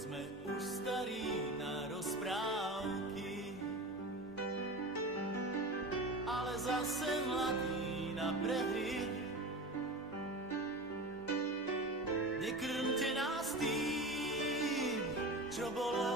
Sme už starí na rozprávky, ale zase mladí na prehry. Nekrmte nás tým, čo bolo